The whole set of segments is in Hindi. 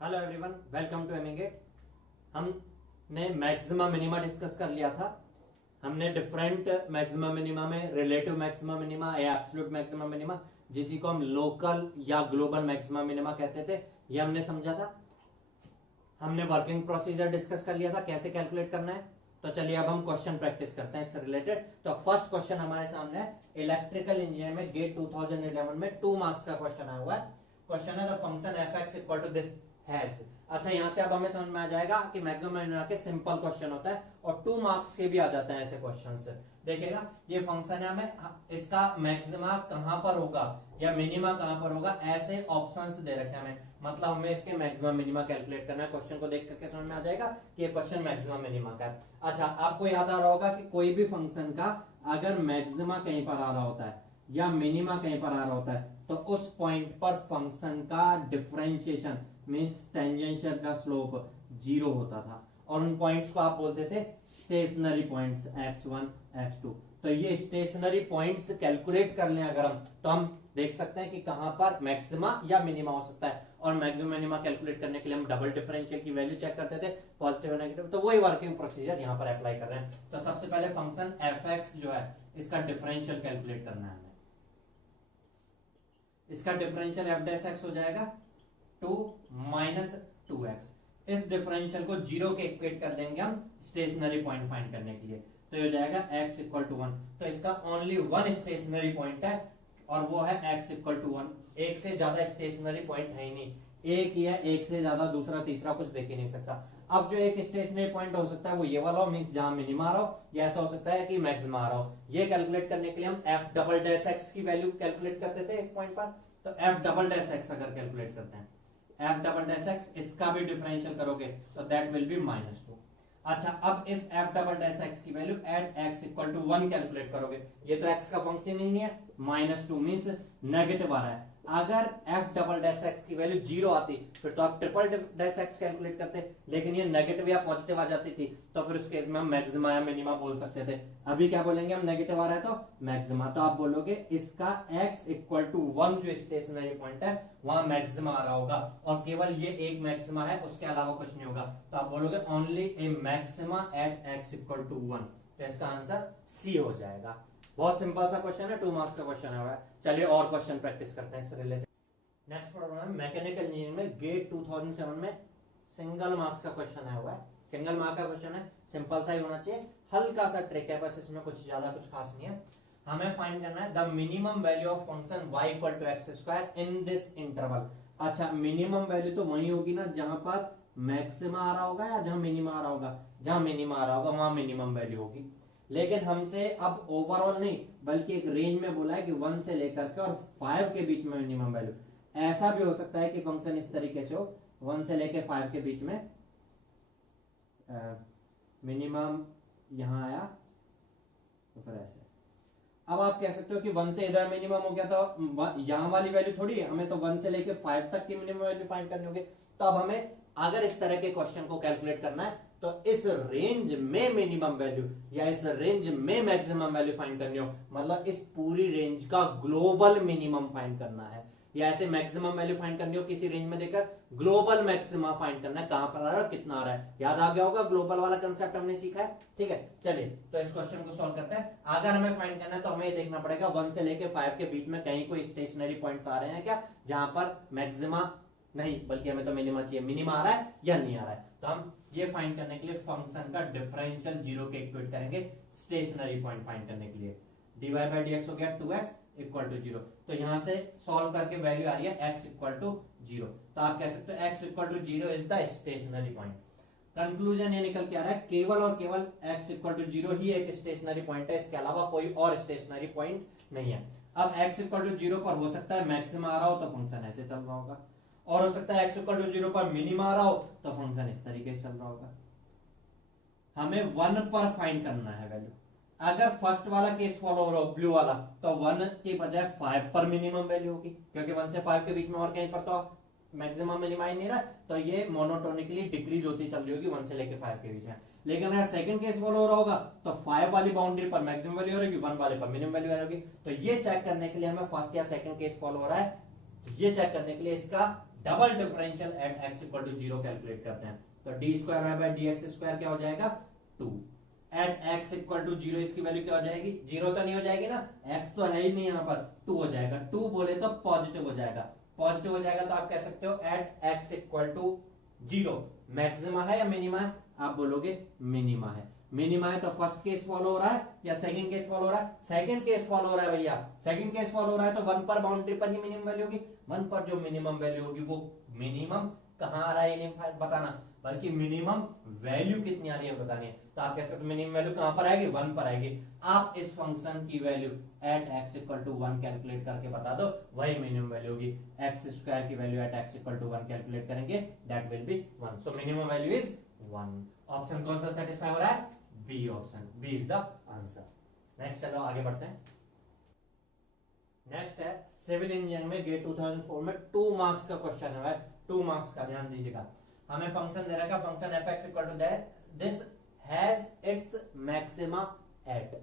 Hello everyone, welcome to Amigate. हमने मैक्सिमा मिनिमा डिस्कस कर लिया था। हमने डिफरेंट मैक्सिमा मिनिमा में रिलेटिव मैक्सिमा मिनिमा या एब्सोल्यूट मैक्सिमा मिनिमा, जिसी को हम लोकल या ग्लोबल मैक्सिमा मिनिमा कहते थे, ये हमने समझा था। हमने वर्किंग प्रोसीजर डिस्कस कर लिया था, कैसे कैलकुलेट करना है। तो चलिए अब हम क्वेश्चन प्रैक्टिस करते हैं इससे रिलेटेड। तो फर्स्ट क्वेश्चन हमारे सामने है, इलेक्ट्रिकल इंजीनियर में गेट 2011 में 2 मार्क्स का क्वेश्चन आया हुआ है। क्वेश्चन है the function F X equal to this has. अच्छा, यहां से अब हमें समझ में आ जाएगा कि मैक्सिमम मिनिमा के सिंपल क्वेश्चन होता है और 2 मार्क्स के भी आ जाते हैं ऐसे क्वेश्चंस। देखिएगा, ये फंक्शन है, हमें इसका मैक्सिमा कहां पर होगा या मिनिमा कहां पर होगा, ऐसे ऑप्शंस दे रखे हैं हमें। मतलब हमें इसके मैक्सिमम मिनिमा कैलकुलेट करना है। क्वेश्चन को देख करके समझ में आ जाएगा कि ये क्वेश्चन मैक्सिमम मिनिमा का है। अच्छा, आपको याद आ रहा होगा कि कोई भी फंक्शन का अगर मैक्सिमा कहीं पर आ रहा होता है या मिनिमा कहीं पर आ रहा होता है, तो उस पॉइंट पर फंक्शन का डिफरेंशिएशन मींस टेंजेंशियल का स्लोप 0 होता था और उन पॉइंट्स को आप बोलते थे स्टेशनरी पॉइंट्स x1 x2। तो ये स्टेशनरी पॉइंट्स कैलकुलेट कर लें अगर हम, तो हम देख सकते हैं कि कहां पर मैक्सिमा या मिनिमा हो सकता है। और मैक्सिमम मिनिमा कैलकुलेट करने के लिए हम डबल डिफरेंशियल की वैल्यू चेक करते थे, पॉजिटिव और नेगेटिव। तो वही वर्किंग प्रोसीजर यहां पर अप्लाई कर रहे हैं। तो सबसे पहले फंक्शन f(x) जो है इसका डिफरेंशियल कैलकुलेट करना है हमें। इसका डिफरेंशियल f(x) हो जाएगा 2 माइनस 2x। इस डिफरेंशियल को 0 के इक्वेट कर देंगे हम स्टेशनरी पॉइंट फाइंड करने के लिए। तो ये हो जाएगा x इक्वल टू 1। तो इसका ओनली 1 स्टेशनरी पॉइंट है और वो है x इक्वल टू 1। एक से ज्यादा स्टेशनरी पॉइंट है ही नहीं, एक ही है, एक से ज्यादा दूसरा तीसरा कुछ देख ही नहीं सकता। अब जो एक स्टेशनरी पॉइंट हो सकता है वो ये वाला हो, मींस जहां मिनिमा आ रहा हो, या ऐसा हो सकता है कि मैक्सिमा आ रहा हो। ये कैलकुलेट करने के लिए हम f डबल डैश x की वैल्यू कैलकुलेट करते थे इस पॉइंट पर। तो f डबल डैश x अगर कैलकुलेट करते हैं, f डबल डैश x, इसका भी डिफरेंशियल करोगे तो दैट विल बी -2। अच्छा, अब इस f डबल डैश x की value at x equal to 1 calculate करोगे। ये तो x का फंक्शन ही नहीं है, -2 मींस नेगेटिव आ रहा है। अगर f डबल डैश x की वैल्यू 0 आती फिर तो आप ट्रिपल डैश x कैलकुलेट करते, लेकिन ये नेगेटिव या पॉजिटिव आ जाती थी तो फिर उस केस में हम मैक्सिमा या मिनिमा बोल सकते थे। अभी क्या बोलेंगे हम, नेगेटिव आ रहा है तो मैक्सिमा। तो आप बोलोगे इसका x इक्वल टू 1 जो स्टेशनरी पॉइंट है वहां मैक्सिमा आ रहा होगा और केवल ये एक मैक्सिमा है, उसके अलावा कुछ नहीं होगा। तो आप बोलोगे only a maxima at x equal to 1। तो इसका आंसर सी हो जाएगा। बहुत सिंपल सा क्वेश्चन है, 2 मार्क्स का क्वेश्चन है। चलिए और क्वेश्चन प्रैक्टिस करते हैं इससे रिलेटेड। नेक्स्ट प्रॉब्लम है मैकेनिकल इंजीनियरिंग में गेट 2007 में सिंगल मार्क्स का क्वेश्चन आया हुआ है। सिंगल मार्क का क्वेश्चन है, सिंपल सा ही होना चाहिए, हल्का सा ट्रिक है बस, इसमें कुछ ज्यादा कुछ खास नहीं है। हमें फाइंड करना है the minimum value of function y equal to x square in this interval. अच्छा, मिनिमम वैल्यू तो वही होगी ना जहां पर मैक्सिमा आ रहा होगा या जहां मिनिमा आ रहा होगा। जहां मिनिमा आ रहा होगा वहां मिनिमम वैल्यू होगी। लेकिन हमसे अब ओवरऑल नहीं बल्कि एक रेंज में बोला है कि 1 से लेकर के और 5 के बीच में मिनिमम वैल्यू। ऐसा भी हो सकता है कि फंक्शन इस तरीके से हो, 1 से लेकर 5 के बीच में मिनिमम यहां आया तो फिर ऐसे। अब आप कह सकते हो कि 1 से इधर मिनिमम हो गया तो यहां वाली वैल्यू थोड़ी, हमें तो 1 से लेकर 5 तक की मिनिमम वैल्यू फाइंड करनी होगी। तो अब हमें अगर इस तरह के क्वेश्चन को कैलकुलेट करना है तो इस रेंज में मिनिमम वैल्यू या इस रेंज में मैक्सिमम वैल्यू फाइंड करनी हो, मतलब इस पूरी रेंज का ग्लोबल मिनिमम फाइंड करना है, या ऐसे मैक्सिमम वैल्यू फाइंड करनी हो किसी रेंज में देकर ग्लोबल मैक्सिमा फाइंड करना है, कहां पर आ रहा है कितना आ रहा है। याद आ गया होगा, ग्लोबल वाला कंसेप्ट हमने सीखा है। ठीक है, चलिए तो इस क्वेश्चन को सॉल्व करते हैं। अगर हमें फाइंड करना है तो हमें ये देखना पड़ेगा 1 से लेकर 5 के बीच में कहीं कोई स्टेशनरी पॉइंट्स आ रहे हैं क्या, जहां पर मैक्सिमा नहीं बल्कि हमें तो मिनिमा चाहिए, मिनिमा आ रहा है या नहीं आ रहा है। तो हम ये फाइंड करने के लिए फंक्शन का डिफरेंशियल 0 के इक्वेट करेंगे स्टेशनरी पॉइंट फाइंड करने के लिए। dy by dx हो गया 2x इक्वल टू 0। तो यहां से सॉल्व करके वैल्यू आ रही है x इक्वल टू 0। तो आप कह सकते हो x equal to 0 is the stationary point. Conclusion ये निकल के आ रहा है केवल और केवल x इक्वल टू 0 ही एक स्टेशनरी पॉइंट है, इसके अलावा कोई और स्टेशनरी पॉइंट नहीं है। अब x इक्वल टू 0 पर हो सकता है मैक्सिमा आ रहा हो तो फंक्शन ऐसे चल रहा होगा, और हो सकता है x इक्वल टू 0 पर मिनिमा आ रहा हो तो फंक्शन इस तरीके से चल रहा होगा। हमें 1 पर फाइंड करना है वैल्यू। अगर फर्स्ट वाला केस फॉलो हो रहा हो ब्लू वाला, तो 1 के बजाय 5 पर मिनिमम वैल्यू होगी, क्योंकि 1 से 5 के बीच में और कहीं पर तो मैक्सिमम मिनिमा ही नहीं रहा, तो ये मोनोटोनिकली डिक्रीज होती चल रही होगी 1 से लेकर 5 के बीच में। लेकिन अगर सेकंड केस फॉलो हो रहा होगा तो 5 वाली बाउंड्री पर मैक्सिमम वैल्यू रहेगी, 1 वाले पर मिनिमम वैल्यू रहेगी। तो ये चेक करने के लिए हमें फर्स्ट या सेकंड केस फॉलो हो रहा है, ये चेक करने के लिए इसका double differential at x equal to 0 calculate करते हैं। तो d square y by d x square क्या हो जाएगा 2 एट एक्स इक्वल टू 0, इसकी वैल्यू क्या हो जाएगी 0 तो नहीं हो जाएगी ना, x तो है ही नहीं यहाँ पर, 2 हो जाएगा। 2 बोले तो पॉजिटिव हो जाएगा, पॉजिटिव हो जाएगा तो आप कह सकते हो at x equal to 0 maxima है या मिनिमा है, आप बोलोगे मिनिमा है। मिनिमा है तो फर्स्ट केस फॉलो हो रहा है या सेकंड केस फॉलो हो रहा है, सेकंड केस फॉलो हो रहा है भैया। सेकंड केस फॉलो हो रहा है तो 1 पर बाउंड्री पर ही मिनिमम वैल्यू होगी, 1 पर जो मिनिमम वैल्यू होगी वो मिनिमम कहां आ रहा है ये नहीं बताना, बल्कि मिनिमम वैल्यू कितनी आ रही है बतानी है। तो आप कह सकते हो मिनिमम वैल्यू कहां पर आएगी 1 पर आएगी। आप इस फंक्शन की value at x equal to 1 calculate करके बता दो, वही मिनिमम वैल्यू होगी। एक्स स्क्वायर की value at x equal to 1 calculate करेंगे, that will be 1। So minimum value is 1। Option कौन सा सेटिस्फाई हो रहा है, B option, B is the answer. Next चलो आगे बढ़ते हैं। नेक्स्ट है सिविल इंजीनियरिंग में गेट 2004 में 2 मार्क्स का क्वेश्चन है, 2 मार्क्स का, ध्यान दीजिएगा। हमें फंक्शन दे रखा, function fx equal to this has its maxima at,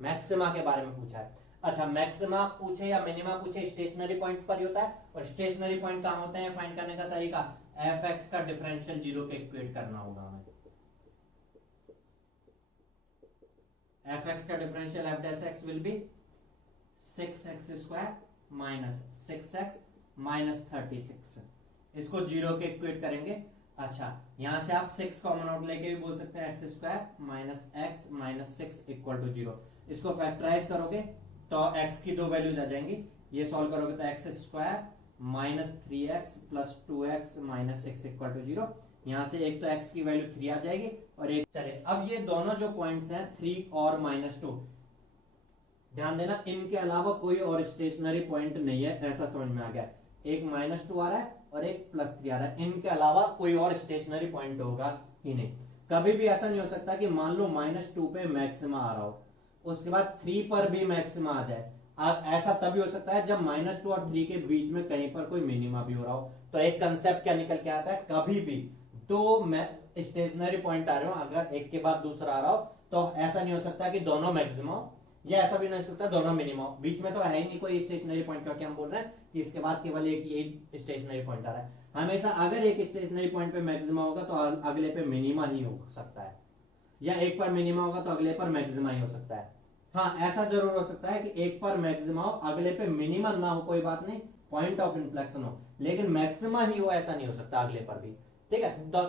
maxima के बारे में पूछा है। अच्छा, मैक्सिमा पूछे या मिनिमा पूछे स्टेशनरी पॉइंट्स पर ही होता है, और स्टेशनरी पॉइंट कहां होते हैं फाइंड करने का तरीका, fx का डिफरेंशियल 0 के इक्वेट करना होगा हमें। fx का differential f dash x will be 6x square minus 6x minus 36, इसको 0 के इक्वेट करेंगे। अच्छा, यहां से आप 6 कॉमन आउट लेके भी बोल सकते हैं x square minus x minus 6 equal to 0। इसको फैक्टराइज करोगे तो x की 2 वैल्यूज आ जाएंगी, ये सॉल्व करोगे तो x square minus 3x plus 2x minus 6 equal to 0। यहां से एक तो x की वैल्यू 3 आ जाएगी और एक, चलिए अब ये दोनों जो पॉइंट्स हैं 3 और -2, ध्यान देना इनके अलावा कोई और स्टेशनरी पॉइंट नहीं है, ऐसा समझ में आ गया। एक -2 आ रहा है और एक +3 आ रहा है, इनके अलावा कोई और स्टेशनरी पॉइंट होगा ही नहीं। कभी भी ऐसा नहीं हो सकता कि मान लो -2 पे मैक्सिमा आ रहा हो, उसके बाद 3 पर भी मैक्सिमा आ जाए। ऐसा तभी हो सकता है जब -2 और 3 के बीच में कहीं पर कोई मिनिमा भी हो रहा हो। तो एक कंसेप्ट क्या निकल के आता है, कभी भी 2 स्टेशनरी पॉइंट आ रहे हो, अगर एक के बाद दूसरा आ रहा हो तो ऐसा नहीं हो सकता कि दोनों मैक्सिमा हो, या ऐसा भी नहीं हो सकता दोनों मिनिमम, बीच में तो है ही नहीं कोई स्टेशनरी पॉइंट, क्योंकि हम बोल रहे हैं कि इसके बाद केवल एक ही स्टेशनरी पॉइंट आ रहा है। हमेशा अगर एक स्टेशनरी पॉइंट पे मैक्सिमा होगा तो अगले पे मिनिमा ही हो सकता है, या एक पर मिनिमा होगा तो अगले पर मैक्सिमा ही हो सकता है। हाँ, ऐसा जरूर हो सकता है कि एक पर मैक्सिमा हो अगले पे मिनिमा ना हो, कोई बात नहीं, पॉइंट ऑफ इन्फ्लेक्शन हो, लेकिन मैक्सिमा ही हो ऐसा नहीं हो सकता अगले पर भी। ठीक है, तो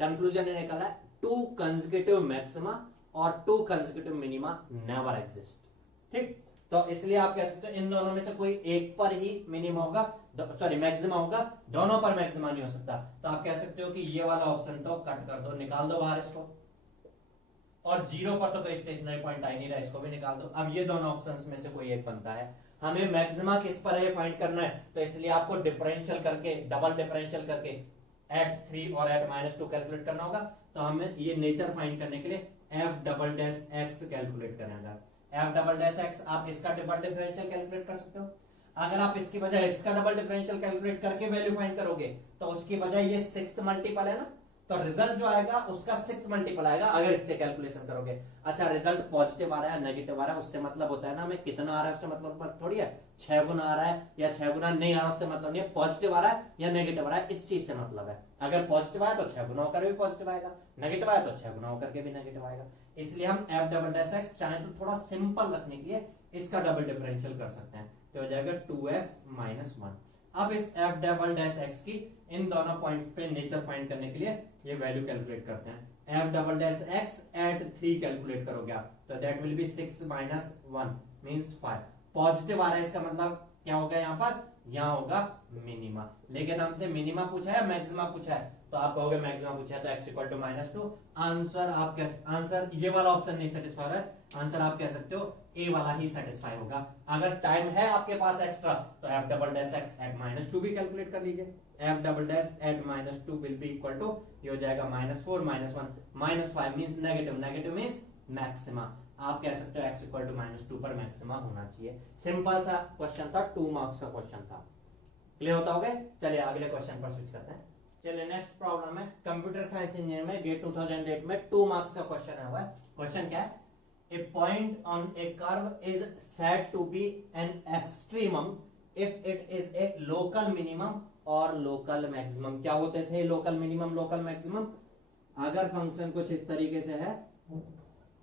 कंक्लूजन ये निकला है 2 कंसेक्यूटिव मैक्सिमा और 2 कंसेक्यूटिव मिनिमा नेवर एग्जिस्ट। ठीक, तो इसलिए आप कह सकते हो इन दोनों में से कोई एक पर ही मिनिमा होगा, सॉरी मैक्सिमा होगा, दोनों पर मैक्सिमा नहीं हो सकता। तो आप कह सकते हो कि ये वाला ऑप्शन तो कट कर दो, निकाल दो बाहर इसको, और 0 पर तो कोई स्टेशनरी पॉइंट आ ही नहीं रहा, इसको भी निकाल दो। अब ये दोनों ऑप्शंस में से कोई एक बनता है। हमें मैक्सिमा किस पर है फाइंड करना है, तो इसलिए आपको डिफरेंशियल करके, डबल डिफरेंशियल करके एट 3 और एट -2 कैलकुलेट करना होगा। तो हमें ये नेचर फाइंड करने के लिए f double dash x calculate करेंगे। f डबल डैश x, आप इसका डबल डिफरेंशियल कैलकुलेट कर सकते हो। अगर आप इसकी बजाय x का डबल डिफरेंशियल कैलकुलेट करके वैल्यू फाइंड करोगे तो उसकी बजाय ये 6th मल्टीपल है ना, तो रिजल्ट जो आएगा उसका 6th मल्टीपल आएगा अगर इससे कैलकुलेशन करोगे। अच्छा, रिजल्ट पॉजिटिव आ रहा है नेगेटिव आ रहा है उससे मतलब होता है ना हमें कितना आ रहा है उससे मतलब थोड़ी है 6 गुना आ रहा है या 6 गुना नहीं आ रहा उससे मतलब नहीं है, पॉजिटिव आ रहा है या नेगेटिव आ रहा है इस चीज से मतलब है। अगर पॉजिटिव आया तो 6 गुना होकर भी पॉजिटिव आएगा, नेगेटिव आया तो 6 गुना होकर के भी नेगेटिव आएगा। इसलिए हम f डबल डैश x चाहे तो थोड़ा सिंपल रखने के लिए इसका डबल डिफरेंशियल कर सकते हैं, तो हो जाएगा 2x - 1। अब इस f डबल डैश x की इन दोनों पॉइंट्स पे नेचर फाइंड करने के लिए ये वैल्यू कैलकुलेट करते हैं। f double dash x at 3 calculate करोगे आप तो that will be 6 - 1 means 5। Positive आ रहा है इसका मतलब क्या होगा, यहाँ पर यहाँ होगा मिनिमा, लेकिन हमसे मिनिमा पूछा है मैक्सिमा पूछा है, तो आप कहोगे मैक्सिमा पूछा है तो x इक्वल टू -2। आंसर आप कह, आंसर ये वाला ऑप्शन नहीं सेटिस्फाई हो रहा है, आंसर आप कह सकते हो ए वाला ही सेटिस्फाई होगा। अगर टाइम है आपके पास एक्स्ट्रा तो f double dash x at -2 भी कैलकुलेट कर लीजिए। f double dash at -2 will be equal to, ये हो जाएगा -4 - 1 -5 means negative, negative means maxima. आप कह सकते हो x इक्वल टू -2 पर मैक्सिमा होना चाहिए। सिंपल सा क्वेश्चन था, 2 मार्क्स का क्वेश्चन था। क्लियर होता होगा? चलिए अगले क्वेश्चन पर स्विच करते हैं। चलिए नेक्स्ट प्रॉब्लम है कंप्यूटर साइंस इंजीनियर में गेट 2008 में 2 मार्क्स का क्वेश्चन है। क्वेश्चन क्या है, a point on a curve is said to be an extremum if it is a local minimum और लोकल मैक्सिमम। क्या होते थे लोकल मिनिमम लोकल मैक्सिमम? अगर फंक्शन कुछ इस तरीके से है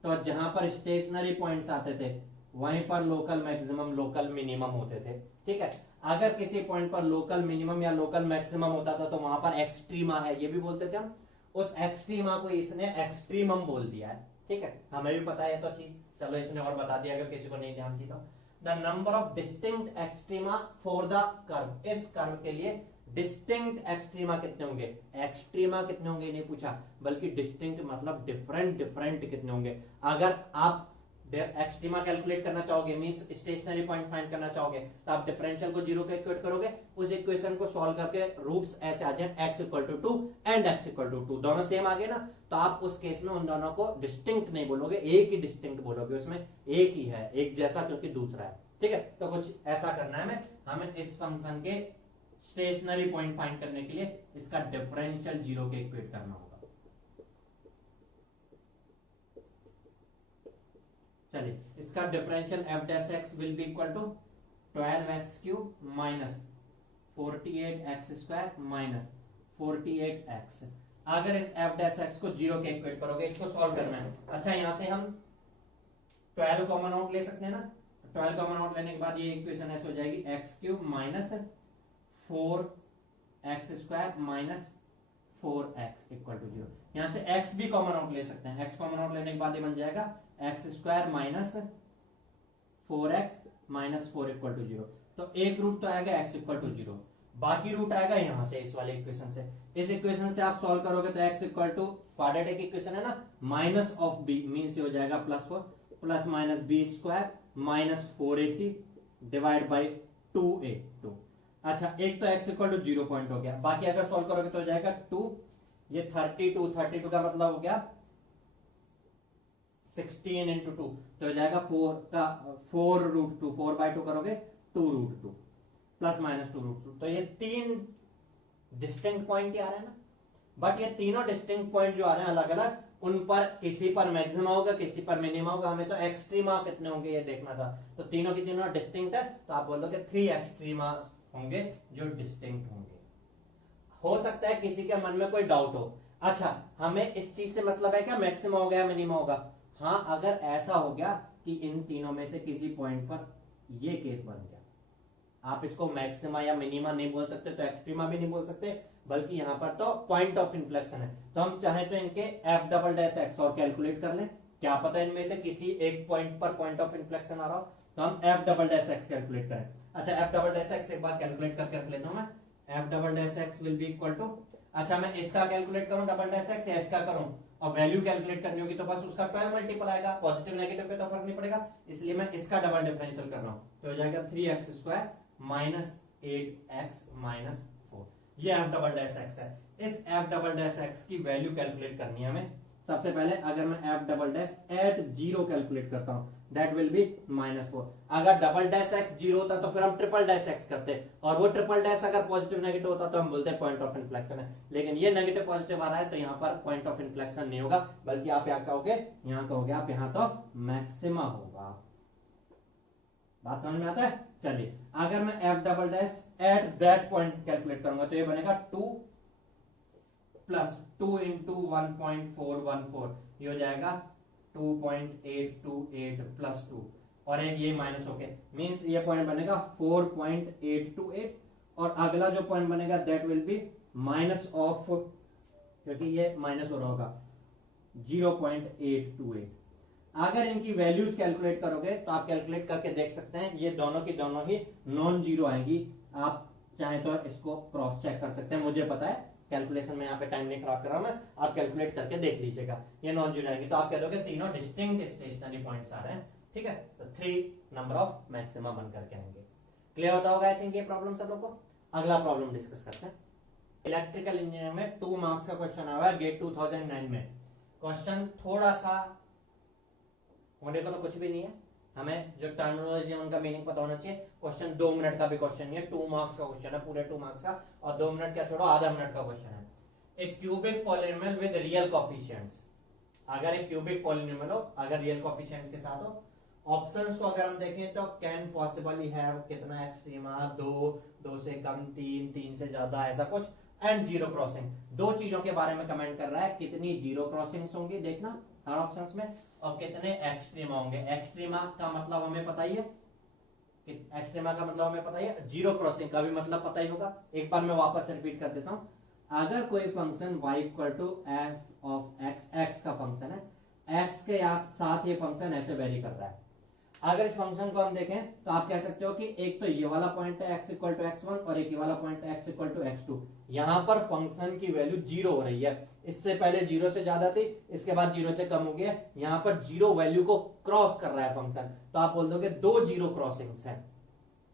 तो जहां पर स्टेशनरी पॉइंट्स आते थे वहीं पर लोकल मैक्सिमम लोकल मिनिमम होते थे। ठीक है, अगर किसी पॉइंट पर लोकल मिनिमम या लोकल मैक्सिमम होता था तो वहां पर एक्सट्रीमा है ये भी बोलते थे हम। उस एक्सट्रीमा को इसने एक्सट्रीमम बोल दिया है। ठीक है, हमें भी पता है तो चीज, चलो इसने और बता दिया अगर किसी को नहीं ध्यान थी तो। The number of distinct extrema for the curve, इस कर्व के लिए डिस्टिंक्ट एक्सट्रीमा कितने होंगे? एक्सट्रीमा कितने होंगे नहीं पूछा, बल्कि डिस्टिंक्ट मतलब डिफरेंट डिफरेंट कितने होंगे। अगर आप एक्सट्रीमा कैलकुलेट करना चाहोगे मींस स्टेशनरी पॉइंट फाइंड करना चाहोगे तो आप डिफरेंशियल को जीरो के इक्वेट करोगे, उस इक्वेशन को सॉल्व करके रूट्स ऐसे आ जाए x equal to 2 and x equal to 2, दोनों सेम आ गए ना, तो आप उस केस में उन दोनों को डिस्टिंक्ट नहीं बोलोगे, एक ही डिस्टिंक्ट बोलोगे, उसमें एक ही है, एक जैसा क्योंकि दूसरा है। ठीक है, तो कुछ ऐसा करना है हमें इस फंक्शन के स्टेशनरी पॉइंट फाइंड करने के लिए इसका डिफरेंशियल जीरो के इक्वेट करना होगा। चलिए, इसका differential f dash x will be equal to 12x cube minus 48x square minus 48x। अगर इस f डैश x को जीरो के इक्वेट करोगे, इसको सॉल्व करना है। अच्छा, यहां से हम 12 कॉमन आउट ले सकते हैं ना, 12 कॉमन आउट लेने के बाद ये इक्वेशन ऐसे हो जाएगी x cube minus 4x square minus 4x equal to 0। यहां से x भी कॉमन आउट ले सकते हैं, x कॉमन आउट लेने के बाद ये बन जाएगा x square minus 4x minus 4 equal to 0। तो एक रूट तो आएगा x इक्वल टू 0, बाकी रूट आएगा यहां से इस वाले इक्वेशन से। इस इक्वेशन से आप सॉल्व करोगे तो x equal to quadratic equation है ना, माइनस ऑफ b मींस ये हो जाएगा plus 4 plus minus b square minus 4ac divide by 2a2। अच्छा, एक तो x इक्वल टू 0 पॉइंट हो गया, बाकी अगर सॉल्व करोगे तो हो जाएगा 2, ये 32 का मतलब हो गया 16 इंटू 2, तो हो जाएगा 4 का 4 रूट 2, 4 बाई 2 करोगे 2 रूट 2 प्लस माइनस 2 रूट 2। तो ये तीन डिस्टिंक्ट पॉइंट ही आ रहे हैं ना, बट ये तीनों डिस्टिंक्ट पॉइंट जो आ रहे हैं अलग अलग, उन पर किसी पर मैक्सिमम होगा किसी पर मिनिमम होगा, हमें तो एक्सट्रीमा कितने होंगे ये देखना था। तो तीनों की तीनों डिस्टिंक्ट है, तो आप बोलोगे 3 एक्सट्रीमा होंगे जो डिस्टिंक्ट होंगे। हो सकता है किसी के मन में कोई डाउट हो, अच्छा हमें इस चीज से मतलब है क्या मैक्सिमम होगा या मिनिमम होगा? हाँ, अगर ऐसा हो गया कि इन तीनों में से किसी पॉइंट पर ये केस बन गया, आप इसको मैक्सिमा या मिनिमा नहीं बोल सकते, तो एक्सट्रीमा भी नहीं बोल सकते, बल्कि यहां पर तो पॉइंट ऑफ इन्फ्लेक्शन है। तो हम चाहे तो इनके f डबल डैश x और कैलकुलेट कर लें, क्या पता इनमें से किसी एक पॉइंट पर पॉइंट ऑफ इन्फ्लेक्शन आ रहा हो, तो हम f double dash x calculate करें। अच्छा, f डबल डैश x एक बार कैलकुलेट करके रख लेता हूं मैं, f double dash x will be equal to, अच्छा मैं इसका कैलकुलेट करूं डबल डैश x या इसका करूं, और वैल्यू कैलकुलेट करनी होगी तो बस उसका 12 मल्टीपल आएगा, पॉजिटिव नेगेटिव पे तो फर्क नहीं पड़ेगा, इसलिए मैं इसका डबल डिफरेंशियल कर रहा हूं, तो हो जाएगा 3x square minus 8x minus 4। ये f डबल डैश x है। इस f डबल डैश x की वैल्यू कैलकुलेट करनी है हमें। सबसे पहले अगर मैं f double dash at 0 calculate करता हूं, दैट विल बी -4। अगर डबल डैश x 0 होता तो फिर हम ट्रिपल डैश x करते, और वो ट्रिपल डैश अगर पॉजिटिव नेगेटिव होता तो हम बोलते पॉइंट ऑफ इन्फ्लेक्शन है, लेकिन ये नेगेटिव पॉजिटिव आ रहा है तो यहाँ पर पॉइंट ऑफ इन्फ्लेक्शन नहीं होगा, बल्कि आप यहाँ कहोगे, यहाँ कहोगे आप यहाँ तो मैक्सिमा होगा। बात समझ में आता है? चलिए, अगर मैं f double dash at that point calculate करूंगा तो ये बनेगा 2 प्लस 2 इंटू 1.414, ये हो जाएगा 2.828 प्लस 2, और एक ये माइनस होके मींस ये पॉइंट बनेगा 4.828, और अगला जो पॉइंट बनेगा that will B minus of, क्योंकि ये माइनस हो रहा होगा 0.828। अगर इनकी वैल्यूज कैलकुलेट करोगे तो आप कैलकुलेट करके देख सकते हैं, ये दोनों की दोनों ही नॉन जीरो आएंगी। आप चाहे तो इसको क्रॉस चेक कर सकते हैं, मुझे पता है कैलकुलेशन में यहाँ पे टाइम नहीं खराब कर रहा हूं मैं, आप कैलकुलेट करके देख लीजिएगा, ये नॉन जीरो आएंगी, तो आप कह दोगे तीनों डिस्टिंक्ट स्टेशनरी पॉइंट्स आ रहे हैं। ठीक है, तो 3 नंबर ऑफ मैक्सिमा बन करके आएंगे। क्लियर होता होगा आई थिंक ये प्रॉब्लम सब लोग को। अगला प्रॉब्लम डिस्कस करते हैं। इलेक्ट्रिकल इंजीनियरिंग में 2 मार्क्स का क्वेश्चन आया है गेट 2009 में। क्वेश्चन थोड़ा सा होने को तो कुछ भी नहीं है, हमें जो टर्मिनोलॉजी है उनका मीनिंग पता होना चाहिए। क्वेश्चन 2 मिनट का भी क्वेश्चन नहीं है, 2 मार्क्स का क्वेश्चन है, पूरे 2 मार्क्स का, और 2 मिनट क्या छोड़ो आधा मिनट का क्वेश्चन है। एक cubic polynomial with real coefficients, अगर एक क्यूबिक पॉलिनोमियल हो, अगर रियल कोएफिशिएंट्स के साथ हो, ऑप्शंस को अगर हम देखें तो कैन पॉसिबली हैव कितना एक्सट्रीमा, 2, 2 से कम, 3, 3 से ज्यादा, ऐसा कुछ, एंड जीरो क्रॉसिंग। दो चीजों के बारे में कमेंट कर रहा है, कितनी जीरो क्रॉसिंग्स होंगी देखना हर ऑप्शंस में, और कितने एक्सट्रीमा होंगे। एक्सट्रीमा का मतलब हमें पता ही है, एक्सट्रीमा का मतलब हमें पता ही है, जीरो क्रॉसिंग का भी मतलब पता ही होगा। एक बार मैं वापस रिपीट कर देता हूं। अगर कोई function y equal to f of x, x का फंक्शन है, एक्स के साथ ये फंक्शन ऐसे वेरी कर रहा है। अगर इस फंक्शन को हम देखें तो आप कह सकते हो कि एक तो ये वाला पॉइंट है x इक्वल टू x1 और एक ये वाला पॉइंट है x इक्वल टू x2। यहां पर फंक्शन की वैल्यू जीरो हो रही है। इससे पहले जीरो से ज्यादा थी, इसके बाद जीरो से कम हो गया। यहां पर जीरो वैल्यू को क्रॉस कर रहा है फंक्शन, तो आप बोल दोगे दो जीरो क्रॉसिंग्स है,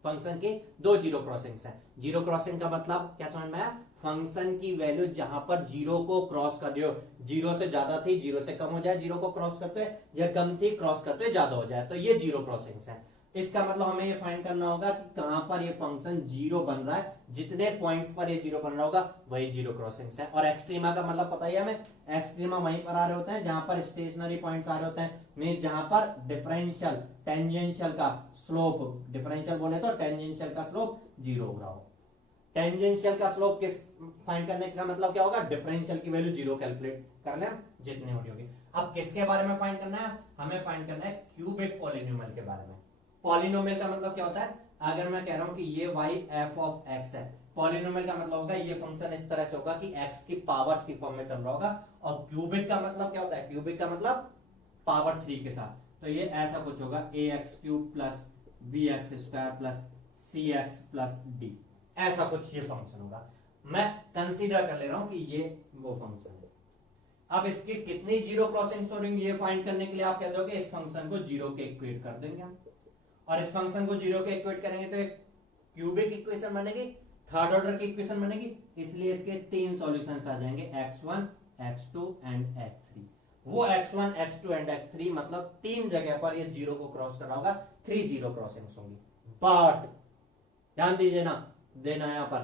फंक्शन की दो जीरो क्रॉसिंग्स है। जीरो क्रॉसिंग का मतलब क्या समझ में आया? फंक्शन की वैल्यू जहां पर जीरो को क्रॉस कर रही हो, जीरो से ज्यादा थी, जीरो से कम हो जाए जीरो को क्रॉस करते हुए, या कम थी क्रॉस करते हुए ज्यादा हो जाए, तो ये जीरो क्रॉसिंग्स है। इसका मतलब हमें ये फाइंड करना होगा कि कहां पर ये फंक्शन जीरो बन रहा है, जितने पॉइंट्स पर ये जीरो बन रहा होगा वही जीरो क्रॉसिंग्स है। और एक्सट्रीमा का मतलब पता ही है हमें, एक्सट्रीमा वहीं पर आ रहे होते हैं जहां पर स्टेशनरी पॉइंट्स आ रहे होते हैं, मींस जहां पर डिफरेंशियल टेंजेंशियल का स्लोप, डिफरेंशियल बोले तो टेंजेंशियल का स्लोप जीरो हो रहा हो। टेंजेंशियल का स्लोप किस फाइंड करने का मतलब क्या होगा? डिफरेंशियल की वैल्यू जीरो कैलकुलेट कर ले जितनी हो रही होगी। अब किसके बारे में फाइंड करना है? हमें फाइंड करना है क्यूबिक पॉलिनोमियल के बारे में। पॉलिनोमियल का मतलब क्या होता है? अगर मैं कह रहा हूं कि ये y f ऑफ x है, पॉलिनोमियल का मतलब होगा ये फंक्शन इस तरह से होगा कि x की पावर्स की फॉर्म में चल रहा होगा। और क्यूबिक का मतलब क्या होता है? क्यूबिक का मतलब पावर 3 के साथ, तो ये ऐसा कुछ होगा ax cube plus bx square plus cx plus d, ऐसा कुछ ये फंक्शन होगा। मैं कंसीडर कर ले रहा हूं कि ये वो फंक्शन है। अब इसकी कितनी जीरो क्रॉसिंग्स हो रही ये फाइंड करने के लिए आप कह दो कि इस फंक्शन को जीरो के इक्वेट कर देंगे हम, और इस फंक्शन को जीरो के इक्वेट करेंगे तो एक क्यूबिक इक्वेशन बनेगी, थर्ड ऑर्डर की इक्वेशन बनेगी। इसलिए इसके तीन सॉल्यूशंस आ जाएंगे, x1, x2 एंड x3। वो x1, x2 एंड x3 मतलब तीन जगह पर ये जीरो को क्रॉस कर रहा होगा, 3 जीरो क्रॉसिंग्स होंगी। बट ध्यान दीजिए ना, देना यहां पर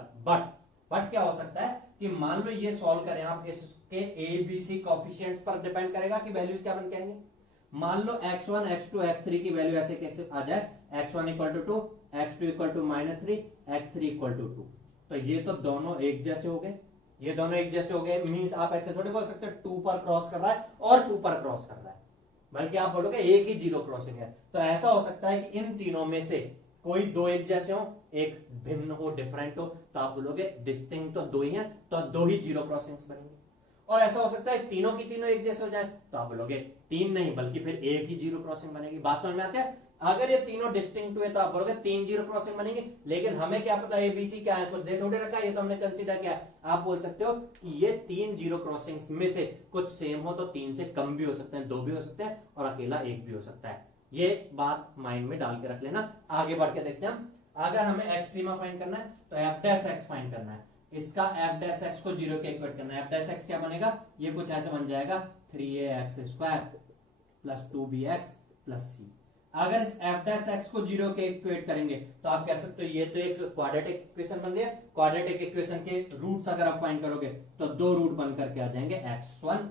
बट क्या हो सकता है कि मान लो ये सॉल्व करें आप, इसके ए बी सी कोफिशिएंट्स पर डिपेंड करेगा कि वैल्यूज क्या बन के आएंगे। मान लो x1, x2, x3 की वैल्यू ऐसे कैसे आ जाए, x1 equal to 2, x2 equal to -3, x3 equal to 2, तो ये तो दोनों एक जैसे हो गए, ये दोनों एक जैसे हो गए। मींस आप ऐसे थोड़ी बोल सकते 2 पर क्रॉस कर रहा है और 2 पर क्रॉस कर रहा है, बल्कि आप बोलोगे एक ही जीरो क्रॉसिंग है। तो ऐसा हो सकता है कि इन तीनों में से कोई दो एक जैसे हो, एक भिन्न हो, डिफरेंट हो, तो आप बोलोगे डिस्टिंक्ट तो दो ही हैं, तो दो ही जीरो क्रॉसिंग्स बनेंगे। और ऐसा हो सकता है तीनों की तीनों एक जैसे हो जाए, तो आप बोलोगे तीन नहीं बल्कि फिर एक ही जीरो क्रॉसिंग बनेगी। बात समझ में आती है? अगर ये तीनों डिस्टिंक्ट हुए तो आप बोलोगे तीन जीरो क्रॉसिंग बनेंगे, लेकिन हमें क्या पता एबीसी क्या है, कुछ दे थोड़े रखा है, ये तो हमने कंसीडर किया। आप बोल सकते हो कि ये तीन जीरो क्रॉसिंग्स में से कुछ सेम हो तो तीन से कम भी हो सकते हैं, दो भी हो सकते हैं, और अकेला एक भी हो सकता है। ये बात माइंड में डाल के रख लेना। आगे बढ़ के देखते हैं हम। अगर हमें एक्सट्रीमा फाइंड करना है तो एफ डैश एक्स फाइंड करना है, इसका एफ डैश एक्स को जीरो के इक्वेट करना है। एफ डैश एक्स क्या बनेगा? ये कुछ ऐसे बन जाएगा 3ax square plus 2bx plus सी। अगर इस एफ डैश एक्स को जीरो के इक्वेट करेंगे तो आप कह सकते हो ये तो एक क्वाड्रेटिक इक्वेशन बन गया। क्वाड्रेटिक इक्वेशन के रूट्स अगर आप फाइंड करोगे तो दो रूट बन करके आ जाएंगे x1,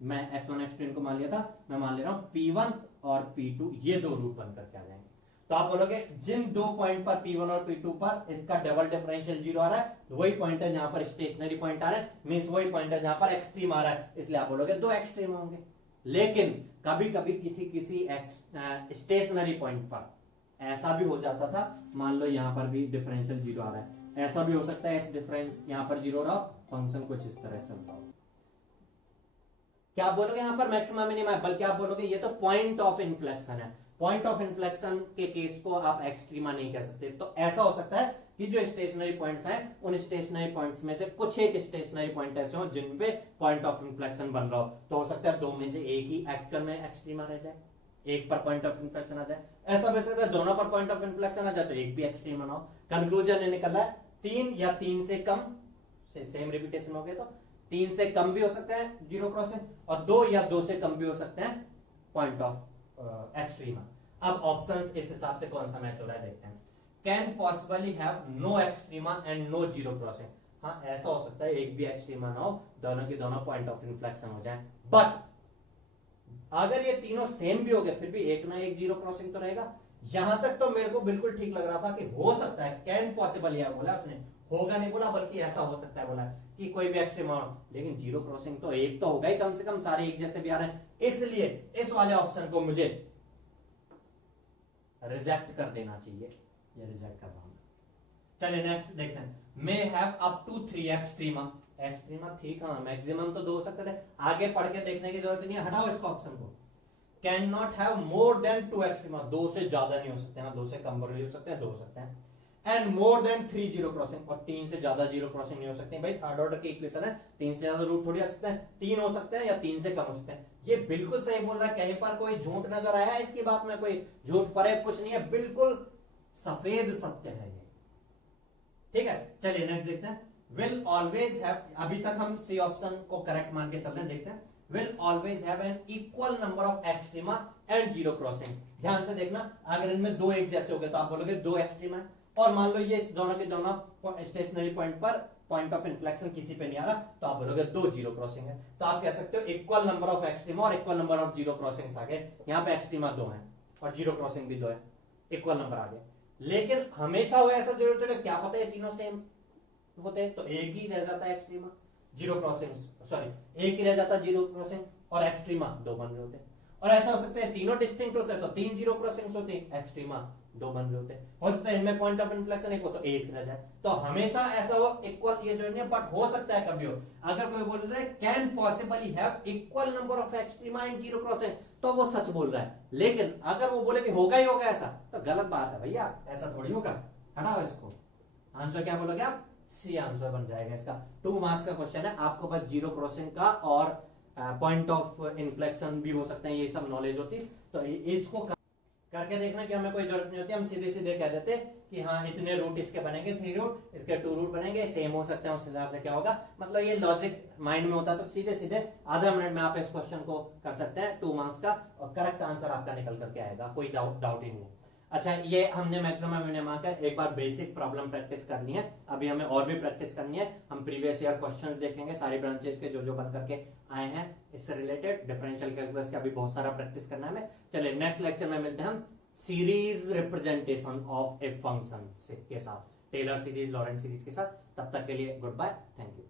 मैं x1 x2 इनको मान लिया था, मैं मान ले रहा हूं p1 और p2, ये दो रूट बन करके आ जाएंगे। तो आप बोलोगे जिन दो पॉइंट पर P1 और P2 पर इसका डबल डिफरेंशियल जीरो आ रहा है, वही पॉइंट है जहां पर स्टेशनरी पॉइंट आ रहा है, मींस वही पॉइंट है जहां पर एक्सट्रीम आ रहा है, इसलिए आप बोलोगे दो एक्सट्रीम होंगे। लेकिन कभी कभी किसी स्टेशनरी पॉइंट पर ऐसा भी हो जाता था, मान लो यहां पर भी डिफरेंशियल जीरो आ रहा है, ऐसा भी हो सकता है इस डिफरेंस यहां पर जीरो रहा, फंक्शन कुछ इस तरह से होता हो। क्या आप बोलोगे यहां पर मैक्सिमम मिनिमम है, बल्कि आप बोलोगे ये तो पॉइंट ऑफ इन्फ्लेक्शन है। पॉइंट ऑफ इन्फ्लेक्शन के केस को आप एक्सट्रीमा नहीं कह सकते। तो ऐसा हो सकता है कि जो स्टेशनरी पॉइंट्स हैं उन स्टेशनरी पॉइंट्स में से कुछ एक स्टेशनरी पॉइंट ऐसे हो जिन पे पॉइंट ऑफ इन्फ्लेक्शन बन रहा हो, तो हो सकता है दो में से एक ही एक्चुअल में एक्सट्रीमा रह जाए, एक पर पॉइंट ऑफ इन्फ्लेक्शन आ जाए। ऐसा भी सकता है दोनों पर पॉइंट ऑफ इन्फ्लेक्शन आ जाए तो एक भी एक्सट्रीमा ना हो। कंक्लूजन ये निकल रहा है तीन या तीन से कम, सेम रिपीटेशन हो गया, तो तीन से कम भी हो सकता है जीरो क्रॉसिंग, और दो या दो से कम भी हो सकते हैं पॉइंट ऑफ एक्सट्रीमा। अब ऑप्शंस इस हिसाब से कौन सा मैच हो रहा है देखते हैं। Can possibly have no extrema and no zero crossing. हाँ, ऐसा हो सकता है एक भी एक्सट्रीमा ना हो, दोनों की दोनों पॉइंट ऑफ इन्फ्लेक्शन हो जाए। बट अगर ये तीनों सेम भी हो गए फिर भी एक ना एक जीरो क्रॉसिंग तो रहेगा। यहां तक तो मेरे को बिल्कुल ठीक लग रहा था कि हो सकता है, कैन पॉसिबल यह बोला उसने, होगा नहीं बोला, बल्कि ऐसा हो सकता है बोला कि कोई भी एक्सट्रीमा, लेकिन जीरो क्रॉसिंग तो एक तो होगा ही कम से कम, सारे एक जैसे भी आ रहे हैं, इसलिए इस वाले ऑप्शन को मुझे रिजेक्ट कर देना चाहिए, ये रिजेक्ट कर रहा हूं। चलिए नेक्स्ट देखते हैं, may have up to 3 extrema, extrema 3 कहां, मैक्सिमम तो 2 हो सकते थे, आगे पढ़ के देखने की जरूरत नहीं है, हटाओ इसको ऑप्शन को। Can not have more than 2 extrema, 2 से ज्यादा नहीं हो सकते हैं, 2 से कम भी हो सकते हैं, 2 हो सकते हैं। And more than 3 zero crossing, और 3 से ज्यादा जीरो क्रॉसिंग नहीं हो सकते भाई, थर्ड ऑर्डर की इक्वेशन है, 3 से ज्यादा रूट थोड़ी आ सकते हैं, 3 हो सकते हैं या 3 से कम हो सकते हैं। ये बिल्कुल सही बोल रहा है, कहीं पर कोई झूठ नजर आया है इसकी बात में, कोई झूठ फरेब कुछ नहीं है, बिल्कुल सफेद सत्य है ये। ठीक है, चलिए नेक्स्ट देखते हैं, विल ऑलवेज हैव, अभी तक हम सी ऑप्शन को करेक्ट मान के चल रहे हैं, देखते हैं, will always have an equal number of extrema and zero crossings. ध्यान से देखना, अगर इनमें 2 एक जैसे हो गए तो आप बोलोगे 2 एक्सट्रीमा है, और मान लो ये इस दोनों के दोनों स्टेशनरी पॉइंट पर पॉइंट ऑफ इन्फ्लेक्शन किसी पे नहीं आ रहा, तो आप बोलोगे 2 जीरो क्रॉसिंग है। तो आप कह सकते हो इक्वल नंबर ऑफ एक्सट्रीमा और equal number of zero crossings आ गए, यहाँ पे एक्सट्रीमा 2 है और जीरो क्रॉसिंग भी 2 है, इक्वल नंबर आ गए। लेकिन हमेशा हो ऐसा जरूरत है, क्या पता है तीनों सेम होते हैं, तो एक ही रह जाता है एक्सट्रीमा, जीरो क्रॉसिंग, सॉरी एक ही रह जाता है जीरो क्रॉसिंग, और एक्सट्रीमा 2 बन रहे होते हैं। और ऐसा हो सकता है तीनों डिस्टिंक्ट होते हैं तो 3 जीरो क्रॉसिंग्स होती है, एक्सट्रीमा 2 बन रहे होते हैं। हो सकता है इनमें पॉइंट ऑफ इन्फ्लेक्शन एक हो तो एक रह जाए, तो हमेशा ऐसा हो इक्वल ये जो है, बट हो सकता है कभी हो, अगर कोई बोल रहा है can possibly have equal number of extrema and zero crossing, तो वो सच बोल रहा है। लेकिन अगर वो बोले कि होगा ही होगा ऐसा, तो गलत बात है भैया, ऐसा थोड़ी होगा, हटाओ इसको। आंसर क्या बोलोगे आप, सी आंसर बन जाएगा इसका। 2 मार्क्स का क्वेश्चन है, आपको बस जीरो क्रॉसिंग का और पॉइंट ऑफ इन्फ्लेक्शन भी हो सकते हैं, ये सब नॉलेज होती, तो इसको करके देखना कि हमें कोई जरूरत नहीं होती, हम सीधे सीधे कह देते कि हाँ इतने रूट इसके बनेंगे, 3 रूट, इसके 2 रूट बनेंगे, सेम हो सकते हैं, उस हिसाब से क्या होगा, मतलब ये लॉजिक माइंड में होता है, तो सीधे सीधे आधा मिनट में आप इस क्वेश्चन को कर सकते हैं 2 मार्क्स का, और करेक्ट आंसर आपका निकल करके आएगा, कोई डाउट ही नहीं है। अच्छा, ये हमने मैक्सिमम मिनिमम का एक बार बेसिक प्रॉब्लम प्रैक्टिस करनी है, अभी हमें और भी प्रैक्टिस करनी है, हम प्रीवियस ईयर क्वेश्चंस देखेंगे सारी ब्रांचेस के जो जो बन करके आए हैं इससे रिलेटेड, डिफरेंशियल कैलकुलस का भी बहुत सारा प्रैक्टिस करना है हमें। चलिए नेक्स्ट लेक्चर में मिलते हैं हम series representation of a function के साथ, टेलर सीरीज, लॉरेंट सीरीज के साथ। तब तक के लिए गुड बाय, थैंक यू।